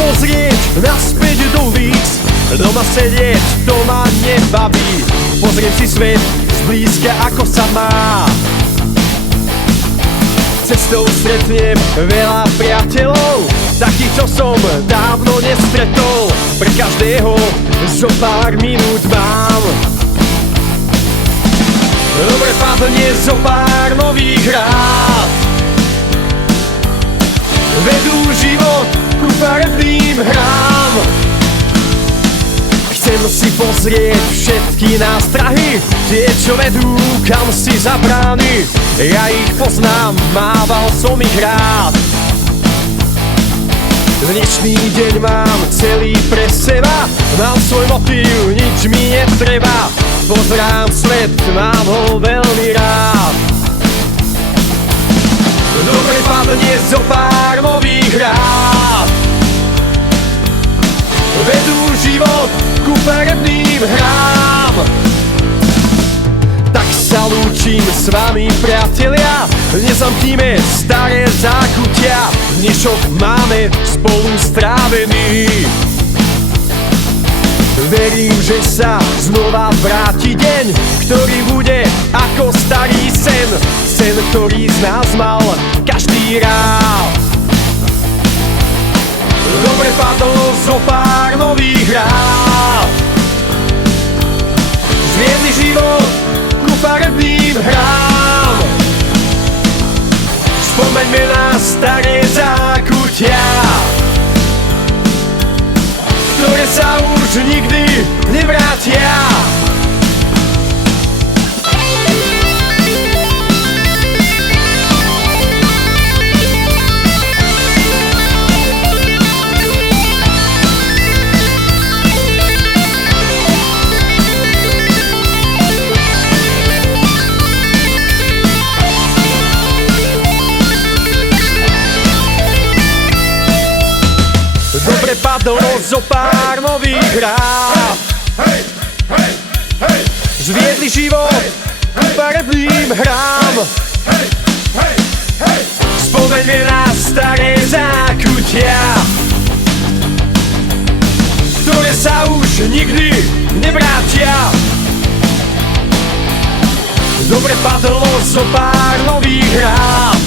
Pozrieť naspäť do ulic, doma sedieť, to ma nebaví. Pozriem si svet zblízka, ako sa má. Cestou stretnem veľa priateľov, takých, čo som dávno nestretol. Pre každého zo pár minút mám. Dobre padne zo pár nových rád, vedú život ku farebným hrám. Chcem si pozrieť všetky nástrahy, tie, čo vedú kam si za brány. Ja ich poznám, mával som ich rád. Dnešný deň mám celý pre seba, mám svoj motív, nič mi netreba. Pozerám svet, mám ho veľmi rád. Dobre padne zo pár nových rád, vedú život ku farebným hrám. Tak sa lúčim s vami, priatelia, nezamknime staré zákutia. Dnešok máme spolu strávený. Verím, že sa znova vráti deň, ktorý bude ako starý sen. Sen, ktorý z nás mal každý rád. Dobre padlo zo pár nových rád, zviedli život ku farebným hrám. Spomeňme na staré zákutia, ktoré sa už nikdy nevrátia. Dobre padlo zo pár nových rád, zviedli život ku farebným hrám. Spomeňme na staré zákutia, ktoré sa už nikdy nevrátia. Dobre padlo zo pár nových rád,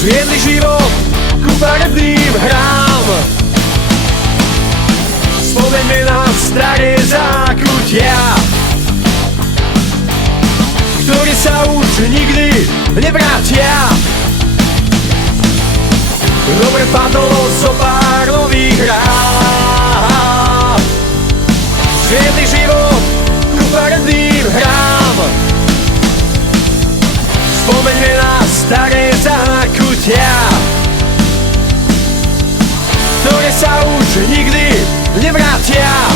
zviedli život ku farebným hrám. Spomeňme na staré zákutia, ktoré sa už nikdy nevrátia. Dobre padlo zo pár nových rád, zviedli život ku farebným hrám. Spomeňme na staré zákutia, ktoré sa už nikdy nevrátia.